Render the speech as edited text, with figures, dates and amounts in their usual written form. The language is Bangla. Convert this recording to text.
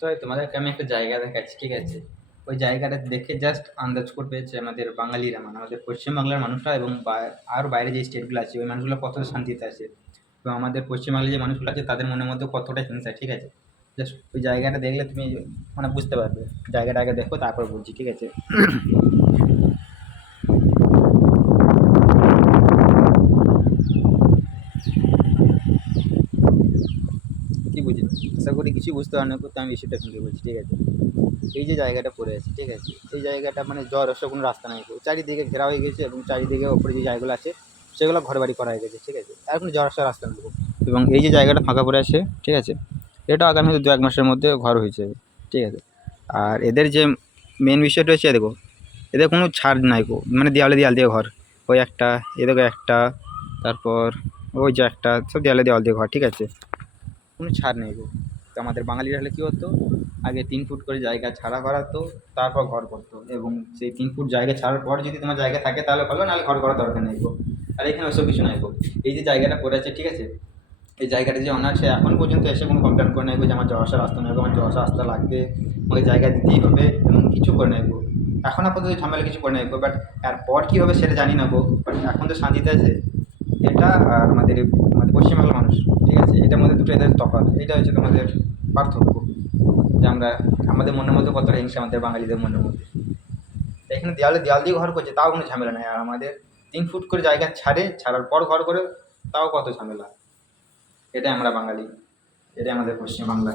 তো এই তোমাদেরকে আমি একটা জায়গা দেখাচ্ছি, ঠিক আছে? ওই জায়গাটা দেখে জাস্ট আন্দাজ করবে যে আমাদের বাঙালিরা, মানে আমাদের পশ্চিমবাংলার মানুষরা এবং আর বাইরে যে স্টেটগুলো আছে ওই মানুষগুলো কতটা শান্তিতে আছে, এবং আমাদের পশ্চিমবাংলার যে মানুষগুলো আছে তাদের মনের মধ্যে কতটা হিংসা, ঠিক আছে? জাস্ট ওই জায়গাটা দেখলে তুমি মানে বুঝতে পারবে। জায়গাটা আগে দেখো, তারপর বলছি, ঠিক আছে? কি বুঝি, আশা করি কিছুই বুঝতে পারো না, করতে আমি বিষয়টা শুনতে বলছি, ঠিক আছে? এই যে জায়গাটা পড়ে আছে, ঠিক আছে, এই জায়গাটা মানে জ্বর আসা কোনো রাস্তা নাই, চারিদিকে ঘেরা হয়ে গেছে এবং চারিদিকে ওপরে যে জায়গাগুলো আছে সেগুলো ঘর বাড়ি করা হয়ে গেছে, ঠিক আছে? আর কোনো জ্বর আসার রাস্তা নেই। এবং এই যে জায়গাটা ফাঁকা পড়ে আছে, ঠিক আছে, এটা আগামী হয়তো 1 মাসের মধ্যে ঘর হয়ে যাবে, ঠিক আছে? আর এদের যে মেন বিষয়টা হচ্ছে, দেখো এদের কোনো ছাড় নাই গো, মানে দেওয়ালে দেওয়াল দিয়ে ঘর। ওই একটা, এদিকে একটা, তারপর ওই যে একটা, সব দেওয়ালে দেওয়াল দিয়ে ঘর, ঠিক আছে? কোনো ছাড় নেই গো। তো আমাদের বাঙালিরা হলে কী হতো, আগে 3 ফুট করে জায়গা ছাড়া করাতো, তারপর ঘর করতো, এবং সেই 3 ফুট জায়গা ছাড়ার পর যদি তোমার জায়গা থাকে তাহলে ভালো, নাহলে ঘর করার দরকার নেই গো। আর এখানে ওসব কিছু নাই গো। এই যে জায়গাটা পড়ে আছে, ঠিক আছে, এই জায়গাটা যে অনার, সে এখন পর্যন্ত এসে কোনো কমপ্লেন করে নাই গো যে আমার যাওয়া আসার রাস্তা নেই গো, আমার যাওয়া আসার রাস্তা লাগবে, আমাকে জায়গা দিতেই হবে, এমন কিছু করে নাই গো। এখন আপাতত ঝামেলা কিছু করে নাই গো, বাট এরপর কী হবে সেটা জানি না গো। বাট এখন তো শান্তিতে আছে। এটা আর আমাদের পশ্চিমবাংলার মানুষ, ঠিক আছে, এটার মধ্যে দুটো এদের তফাৎ, এটা হচ্ছে তোমাদের পার্থক্য। যে আমরা, আমাদের মনের মধ্যে কতটা হিংসা আমাদের বাঙালিদের মনের মধ্যে। তো এখানে দেওয়ালে দেওয়াল দিয়ে ঘর করছে তাও কোনো ঝামেলা নেই, আর আমাদের 3 ফুট করে জায়গা ছাড়ার পর ঘর করে, তাও কত ঝামেলা। এটাই আমরা বাঙালি, এটাই আমাদের পশ্চিমবাংলা।